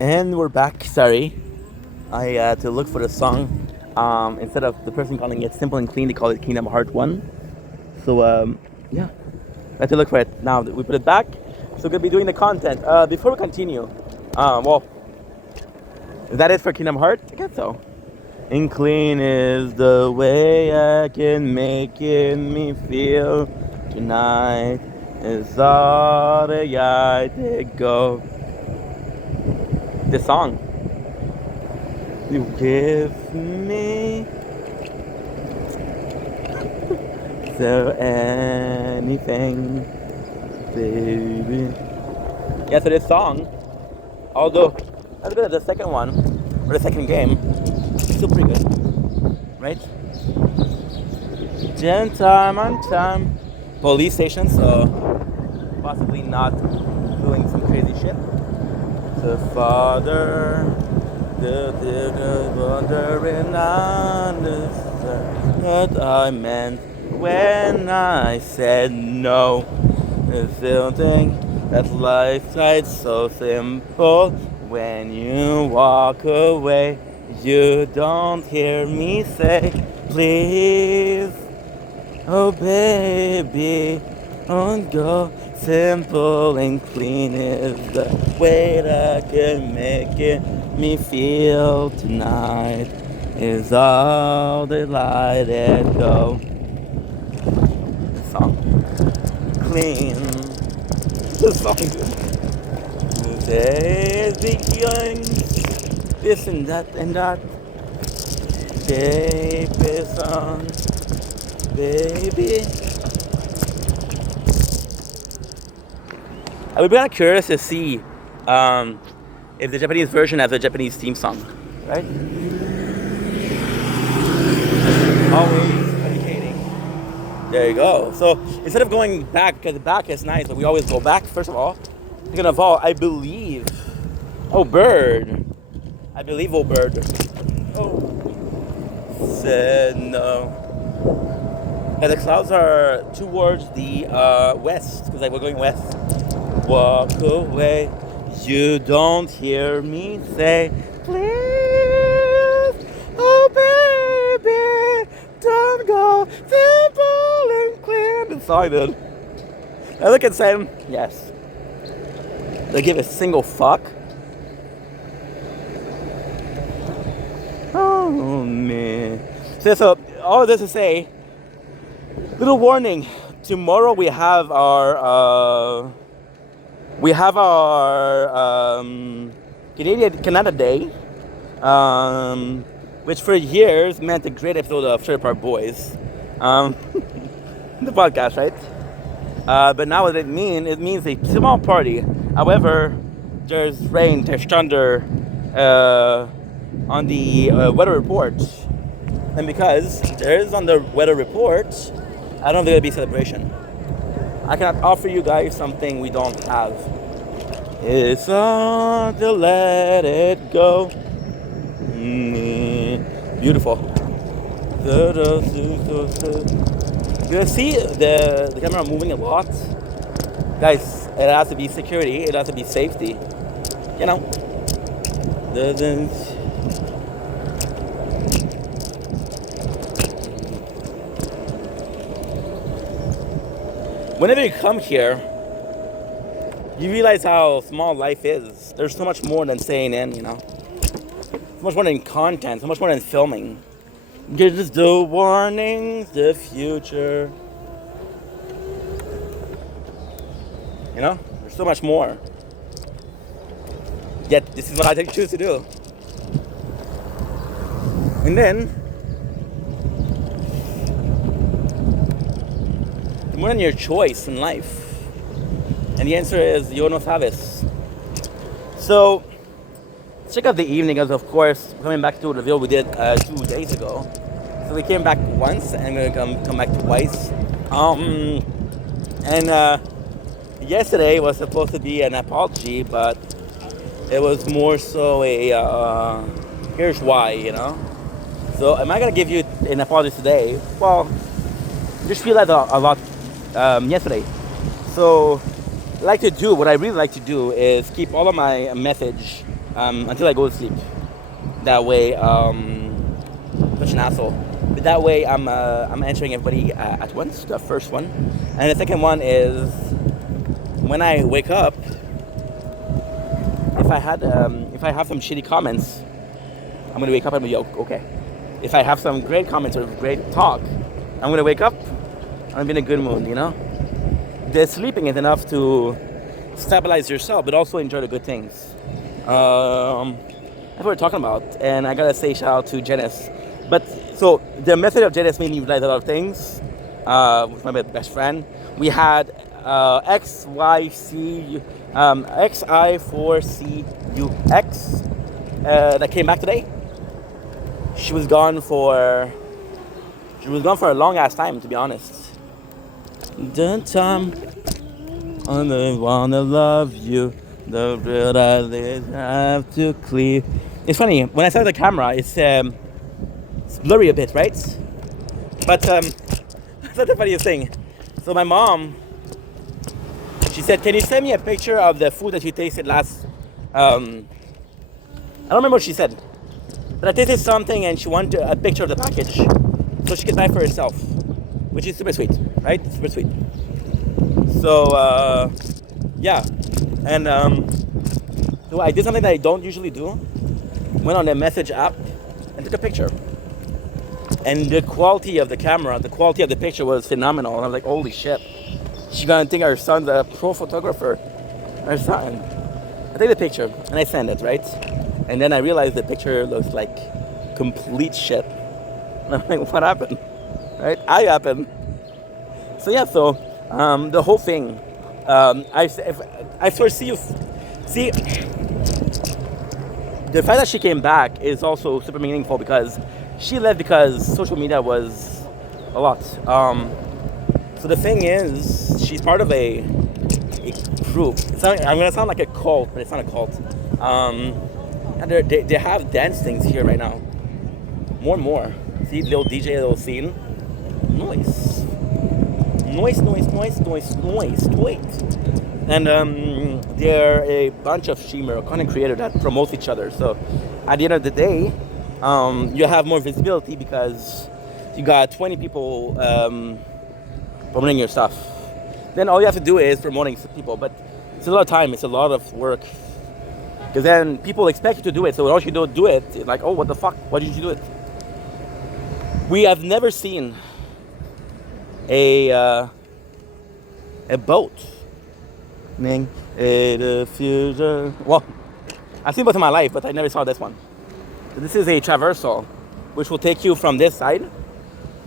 And we're back. Sorry, I had to look for the song. Instead of the person calling it Simple and Clean, they call it Kingdom Heart 1. So, yeah, I had to look for it. Now that we put it back, so we're going to be doing the content. Before we continue, well, is that it for Kingdom Heart? I guess so. And clean is the way I can make it me feel tonight is all that I did go. This song. You give me so anything, baby. Yeah, so this song, although a little bit of the second one, or the second game, still pretty good, right? Gen time on time. Police station, so possibly not doing some crazy shit. The father, the wondering understand what I meant when I said no. The feeling that life tried so simple. When you walk away, you don't hear me say, please, oh baby, don't go. Simple and clean is the way that I can make it me feel tonight is all the light and go. This song. Clean. This song is the day is beginning. This and that and that. Baby song. Baby. I would be kind of curious to see if the Japanese version has a Japanese theme song, right? Always educating. There you go. So instead of going back, because the back is nice, but we always go back, first of all. Second of all, I believe, oh bird, I believe, oh bird, oh, said no. Yeah, the clouds are towards the west, because like we're going west. Walk away, you don't hear me say, please, oh baby, don't go, simple and clean. It's all good. I look at Sam, yes. They give a single fuck. Oh man. So all this to say, little warning. Tomorrow we have our Canada Day, which for years meant a great episode of Trailer Park Boys, the podcast, right? But now what it means a small party. However, there's rain, there's thunder on the weather report, and because there is on the weather report, I don't think there'll be celebration. I cannot offer you guys something we don't have. It's on to let it go. Beautiful. You see the camera moving a lot? Guys, it has to be security, it has to be safety. You know. Whenever you come here, you realize how small life is. There's so much more than staying in, you know. So much more than content, so much more than filming. Gives the warnings, the future. You know, there's so much more. Yet, this is what I choose to do. And then, more than your choice in life. And the answer is, yo no sabes. So, check out the evening, as of course, coming back to the video we did 2 days ago. So we came back once, and we're gonna come back twice. Yesterday was supposed to be an apology, but it was more so a, here's why, you know? So, am I gonna give you an apology today? Well, just realized a lot yesterday. So, what I really like to do is keep all of my message until I go to sleep. That way, such an asshole. But that way, I'm answering everybody at once. The first one, and the second one is when I wake up. If I have some shitty comments, I'm gonna wake up and be okay. If I have some great comments or great talk, I'm gonna wake up. I'm gonna be in a good mood, you know. The sleeping is enough to stabilize yourself, but also enjoy the good things. That's what we're talking about, and I gotta say shout out to Janice. But so the method of Janice made me realize a lot of things. With my best friend, we had XI4CUX that came back today. She was gone for a long ass time, to be honest. The time I wanna love you, the real I have to clear. It's funny when I set the camera, it's blurry a bit, right? But that's not the funniest thing. So my mom, she said, "Can you send me a picture of the food that you tasted last?" I don't remember what she said, but I tasted something, and she wanted a picture of the package so she could buy for herself, which is super sweet, right? Super sweet. So yeah, and so I did something that I don't usually do. Went on the message app and took a picture. And the quality of the camera, the quality of the picture was phenomenal. And I was like, holy shit. She's gonna think our son's a pro photographer. Our son. I take the picture and I send it, right? And then I realized the picture looks like complete shit. And I'm like, what happened? Right? I happened. So yeah, so the whole thing, I foresee you. See, the fact that she came back is also super meaningful because she left because social media was a lot. So the thing is, she's part of a group. I'm gonna sound like a cult, but it's not a cult. And they have dance things here right now. More and more. See, little DJ, little scene. Noise. And they're a bunch of streamer content creators that promote each other. So at the end of the day, you have more visibility because you got 20 people promoting your stuff. Then all you have to do is promoting people, but it's a lot of time, it's a lot of work. Because then people expect you to do it, so once you don't do it, it's like, oh, what the fuck? Why did you do it? We have never seen a boat. Meaning the future. Well, I've seen boats in my life, but I never saw this one. So this is a traversal, which will take you from this side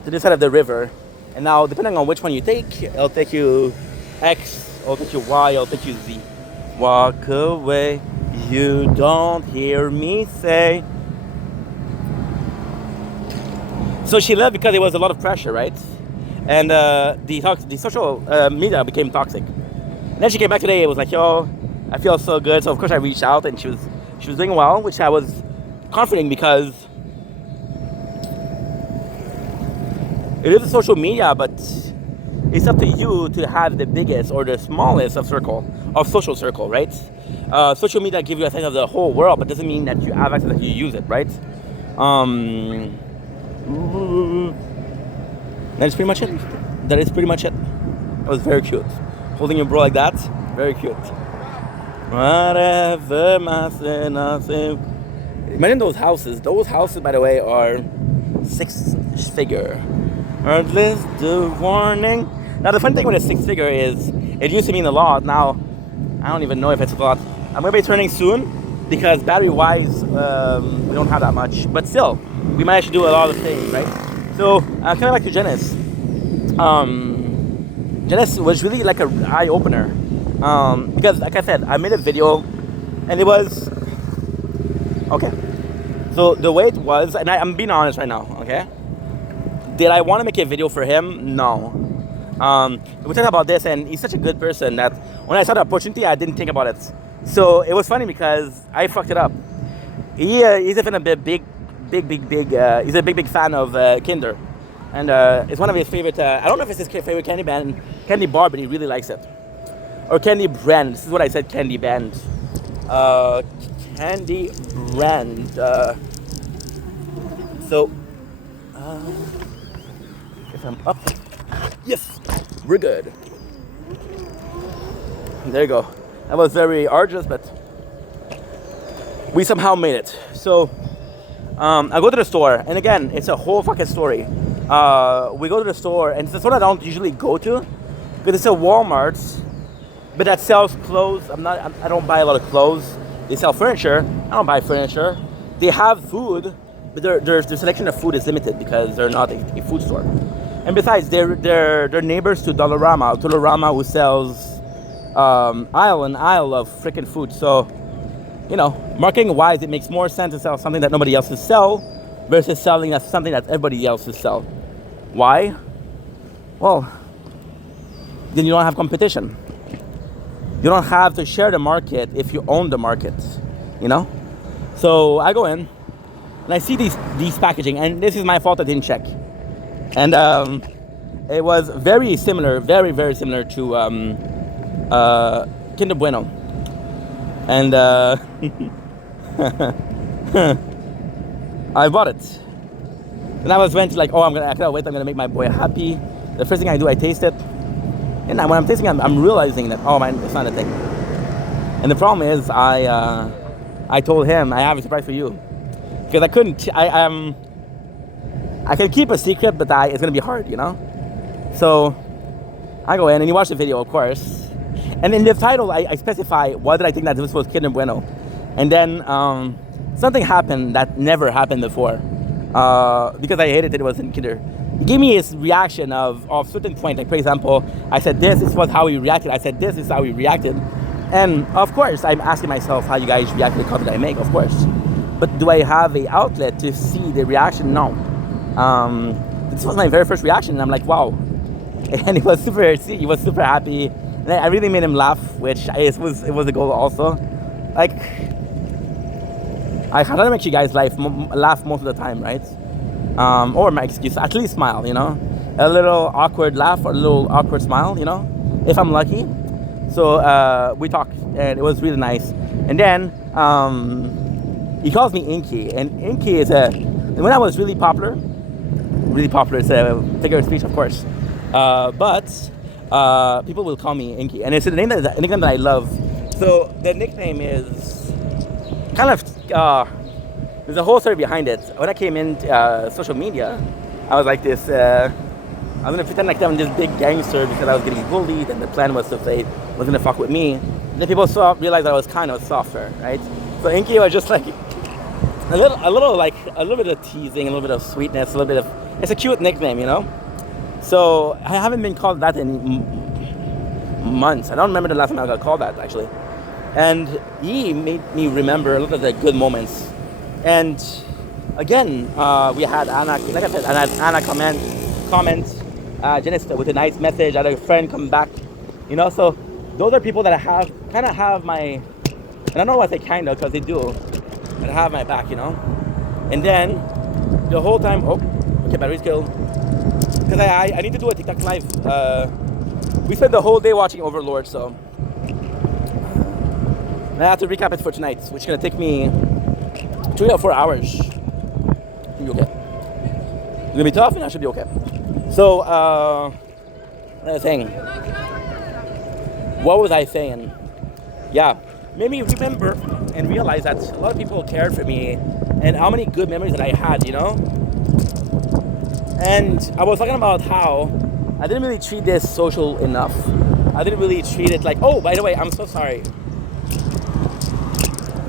to this side of the river. And now, depending on which one you take, it'll take you X, it'll take you Y, it'll take you Z. Walk away, you don't hear me say. So she left because there was a lot of pressure, right? And the social media became toxic. And then she came back today. It was like, yo, I feel so good. So of course I reached out, and she was doing well, which I was confident because it is a social media, but it's up to you to have the biggest or the smallest of social circle, right? Social media gives you a sense of the whole world, but doesn't mean that you have access, that you use it, right? That is pretty much it. That was very cute. Holding your bro like that, very cute. Whatever, nothing. Imagine those houses. Those houses, by the way, are 6-figure. Or at least the warning. Now, the funny thing with a 6-figure is, it used to mean a lot. Now, I don't even know if it's a lot. I'm going to be turning soon, because battery-wise, we don't have that much. But still, we managed to do a lot of things, right? So, coming back to Janice. Janice was really like an eye-opener. Because, like I said, I made a video, and it was... Okay. So, the way it was, and I'm being honest right now, okay? Did I want to make a video for him? No. We talked about this, and he's such a good person that when I saw the opportunity, I didn't think about it. So it was funny because I fucked it up. He's even a big. He's a big fan of Kinder, and it's one of his favorite. I don't know if it's his favorite candy bar, but he really likes it. Or candy brand. This is what I said. Candy band. candy brand. So, if I'm up, yes, we're good. There you go. That was very arduous, but we somehow made it. So, I go to the store, and again, it's a whole fucking story. We go to the store, and it's a store I don't usually go to, because it's a Walmart, but that sells clothes. I don't buy a lot of clothes. They sell furniture. I don't buy furniture. They have food, but their selection of food is limited because they're not a food store. And besides, they're neighbors to Dollarama, who sells aisle and aisle of freaking food. So, you know, marketing wise, it makes more sense to sell something that nobody else will sell versus selling something that everybody else will sell. Why? Well, then you don't have competition. You don't have to share the market if you own the market, you know? So I go in and I see these packaging, and this is my fault, I didn't check. And it was very similar, very, very similar to Kinder Bueno. And I bought it. And I went like, oh, I cannot wait, I'm gonna make my boy happy. The first thing I do, I taste it. And when I'm tasting it, I'm realizing that, oh man, it's not a thing. And the problem is, I told him, I have a surprise for you. Because I couldn't, I can keep a secret, but it's gonna be hard, you know? So, I go in and you watch the video, of course. And in the title, I specify why did I think that this was Kinder Bueno. And then something happened that never happened before. Because I hated that it was in Kinder. He gave me his reaction of certain points. Like, for example, I said this was how he reacted. I said this is how he reacted. And of course, I'm asking myself how you guys react to the content I make, of course. But do I have an outlet to see the reaction? No. This was my very first reaction, and I'm like, wow. And he was super happy. And I really made him laugh, which it was a goal also. Like, I try to make you guys laugh most of the time, right? Or my excuse, at least smile, you know? A little awkward laugh or a little awkward smile, you know? If I'm lucky. So we talked, and it was really nice. And then he calls me Inky, and Inky is when I was really popular, it's a figure of speech, of course. But people will call me Inky, and it's a nickname that I love. So the nickname is kind of, there's a whole story behind it. When I came in social media, I was like this, I was gonna pretend like I'm this big gangster because I was getting bullied, and the plan was to say was gonna fuck with me. And then people realized that I was kind of softer, right? So Inky was just like a little bit of teasing, a little bit of sweetness, a little bit of, it's a cute nickname, you know? So I haven't been called that in months. I don't remember the last time I got called that, actually. And he made me remember a lot of the good moments. And again, we had Anna, like I said, Anna comment, Janice with a nice message. I had a friend come back, you know. So those are people that I kind of have my, and I don't know why I say kind of, because they do, but have my back, you know. And then the whole time, oh, okay, battery's killed. Because I need to do a TikTok live. We spent the whole day watching Overlord, so I have to recap it for tonight, which is gonna take me 3 or 4 hours. Should be okay. It's gonna be tough, and I should be okay. So, another thing. What was I saying? Yeah, made me remember and realize that a lot of people cared for me and how many good memories that I had, you know? And I was talking about how I didn't really treat this social enough. I didn't really treat it like, oh, by the way, I'm so sorry.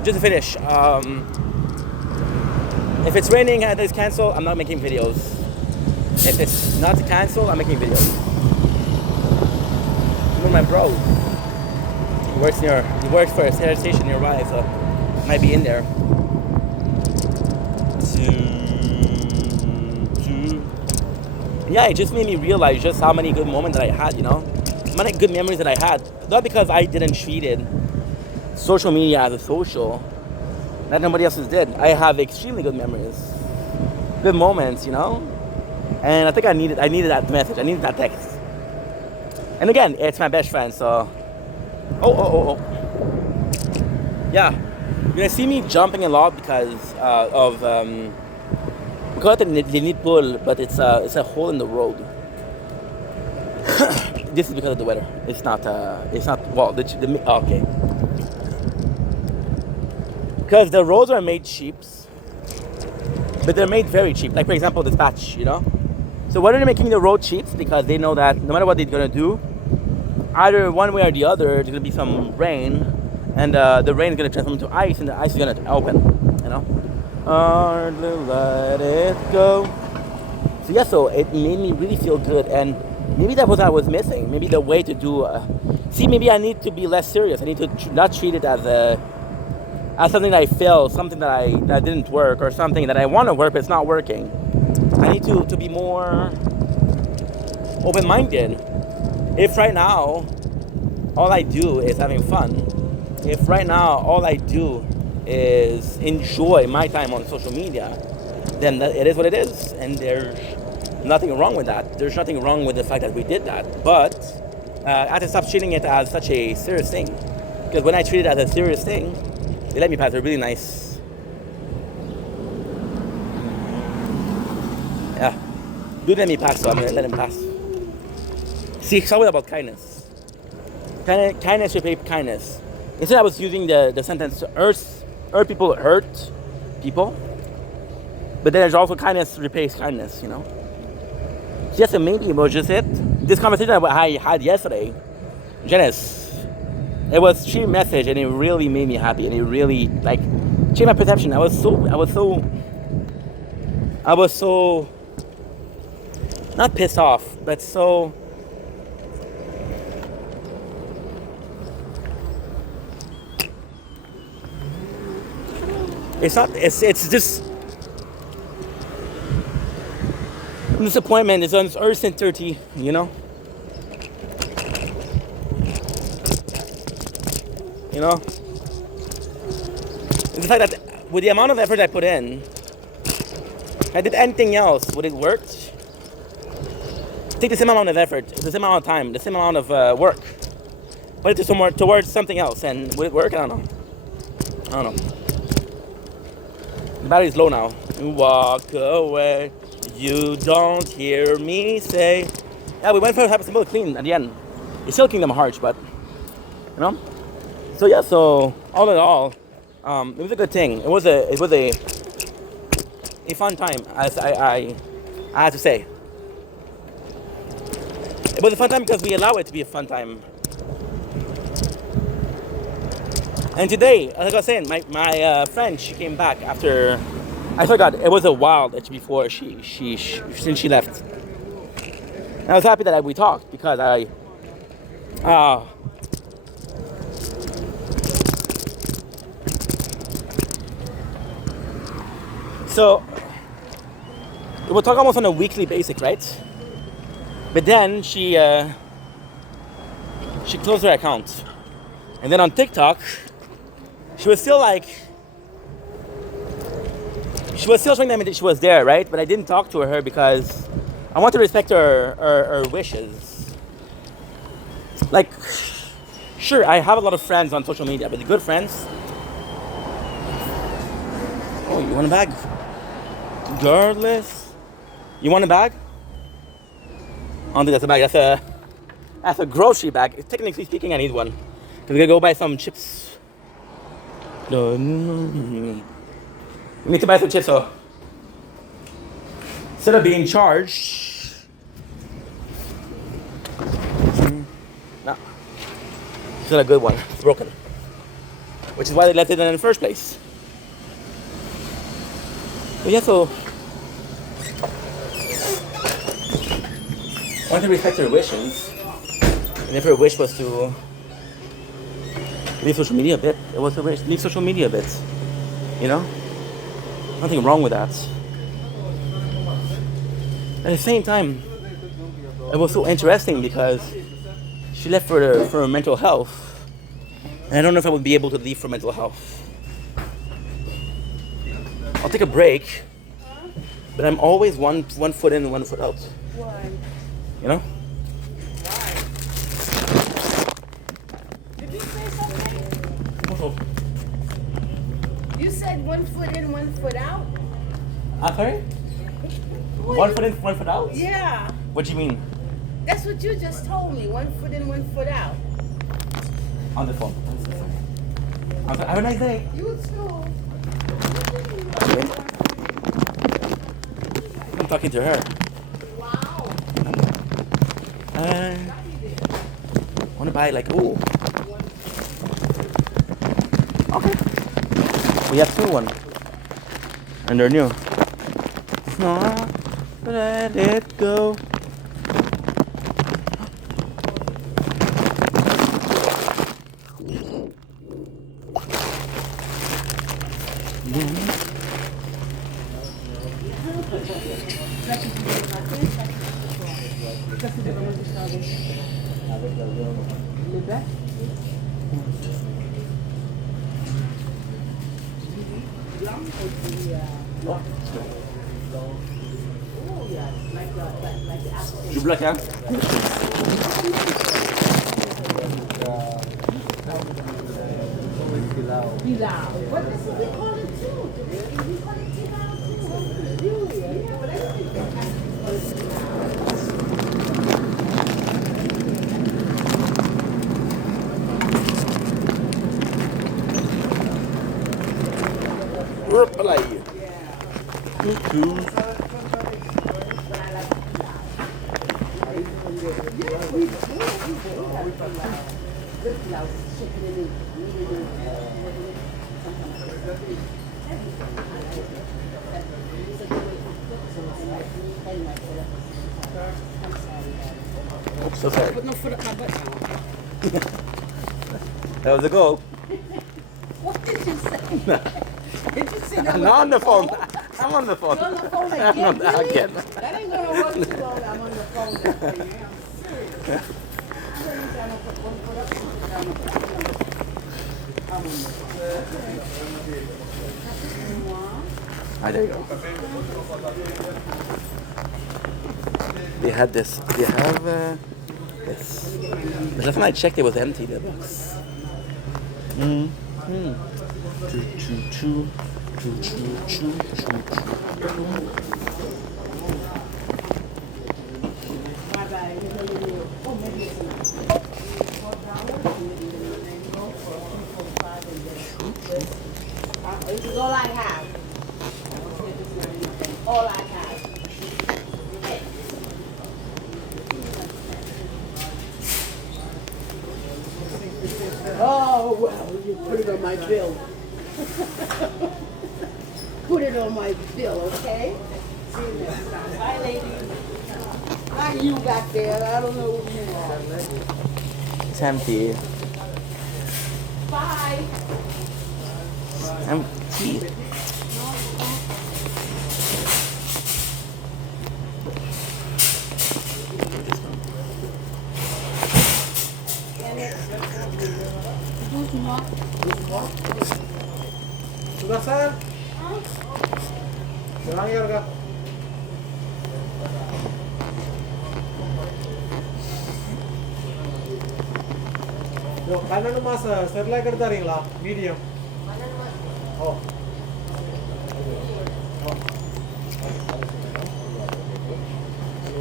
Just to finish, if it's raining and it's canceled, I'm not making videos. If it's not canceled, I'm making videos. Even my bro, he works for a service station nearby, so might be in there. Yeah, it just made me realize just how many good moments that I had, you know? How many good memories that I had. Not because I didn't treat it social media as a social that nobody else did. I have extremely good memories, good moments, you know. And I think I needed that message. I needed that text. And again, it's my best friend, so. Oh. Yeah. You're gonna see me jumping a lot because of we call it the Linit Pool, but it's a hole in the road. This is because of the weather. It's not well okay. Because the roads are made cheap, but they're made very cheap. Like for example, this patch, you know. So why are they making the road cheap? Because they know that no matter what they're gonna do, either one way or the other, there's gonna be some rain, and the rain is gonna transform into ice, and the ice is gonna open. You know. Hardly let it go. So yeah, so it made me really feel good, and maybe that was what I was missing. Maybe the way to do. Maybe I need to be less serious. I need to not treat it as something that I failed, something that didn't work, or something that I want to work but it's not working. I need to be more open-minded. If right now all I do is having fun, if right now all I do is enjoy my time on social media, then it is what it is, and there's nothing wrong with that. There's nothing wrong with the fact that we did that, but I have to stop treating it as such a serious thing, because when I treat it as a serious thing, they let me pass. They're really nice. Yeah, do let me pass, so I'm gonna let him pass. See, it's always about kindness. Kindness repay kindness. Instead, I was using the sentence "hurt people hurt people," but then there's also kindness repays kindness. You know. Yes, and maybe it was just it. This conversation I had yesterday, Janice. It was she message, and it really made me happy, and it really changed my perception. I was so not pissed off, but so. It's not. It's just disappointment. It's uncertainty, you know. You know, it's the fact that with the amount of effort I put in, if I did anything else, would it work? Take the same amount of effort, the same amount of time, the same amount of work, put it towards something else, and would it work? I don't know. The battery's low now. Walk away, you don't hear me say. Yeah, we went for a simple clean at the end. It's still Kingdom Hearts, but you know. So yeah, so all in all, it was a good thing. It was a fun time, as I have to say. It was a fun time because we allow it to be a fun time. And today, like I was saying, my friend, she came back after. I forgot, it was a while before since she left. And I was happy that we talked because so we'll talk almost on a weekly basis, right? But then she closed her account, and then on TikTok, she was still showing them that she was there, right? But I didn't talk to her because I want to respect her wishes. Like, sure, I have a lot of friends on social media, but the good friends. Oh, you want a bag? Regardless, you want a bag? I don't think that's a bag. That's a grocery bag. Technically speaking, I need one. Cause we're gonna go buy some chips. We need to buy some chips. So instead of being charged, no, it's not a good one. It's broken, which is why they left it in the first place. But yeah, so I want to respect her wishes, and if her wish was to leave social media a bit, it was her wish. Leave social media a bit, you know? Nothing wrong with that. At the same time, it was so interesting because she left for her mental health, and I don't know if I would be able to leave for mental health. I'll take a break, but I'm always one foot in and 1 foot out. Why? You know? Why? Did you say something? foot in, 1 foot out. I'm sorry? Well, 1 foot in, 1 foot out? Yeah. What do you mean? That's what you just told me. 1 foot in, 1 foot out. On the phone. I'm so sorry. Have a nice day. You too. I'm talking to her. Wow. I want to buy like, ooh. Okay. We have two one. And they're new. No, let it go. Du bloques, hein? Bilal. What is it we call it too? We call it Bilal too. Yeah, but Reply. Oops, so sorry. put no foot up my butt now. That was a goal. What did you say? Did you say that? I'm on the phone. I'm on the phone. You're on the phone I'm again, on the, really? again. That ain't gonna work too long. I'm on the phone that way. I'm serious. I'm gonna put 1 foot up, 1 foot down. I'm on the phone. Ah, there you go. They had this. They have this. The last time I checked, it was empty. The box. Choo choo choo. Choo choo choo choo choo. This is all I have. All I have. Oh, well, you put it on my bill. Put it on my bill, okay? See you next time. Bye, ladies. Not you back there. I don't know who you are. It's empty. Bye. Empty. Sudah sir? Jangan ya harga. Yo, kanan mas serla kertaringla medium. Oh.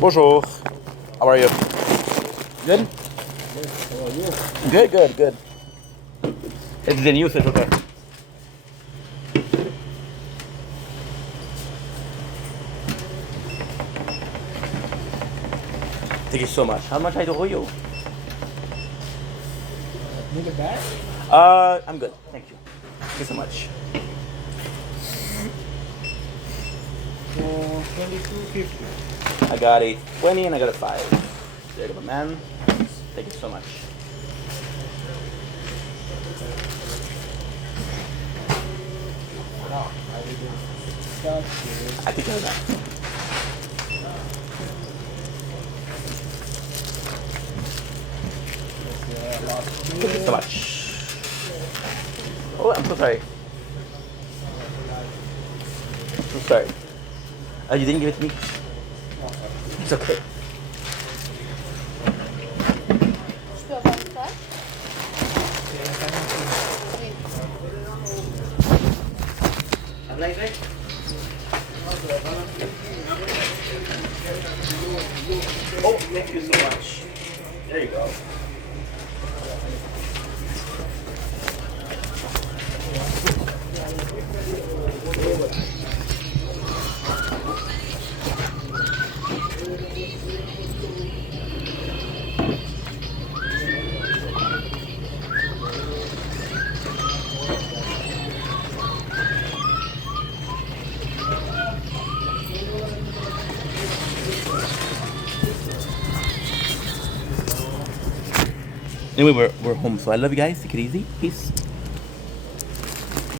Bonjour. How are you? Good? Good, good, good. It's the new set, okay. Thank you so much. How much I owe you? Need a bag? I'm good. Thank you. Thank you so much. 22.50. I got a 20 and I got a 5. There you go, man. Thank you so much. I think I that. Thank you so much. Oh, I'm so sorry. I'm sorry. You didn't give it to me? It's okay. Oh, thank you so much. There you go. Anyway, we're home, so I love you guys. Take it easy. Peace.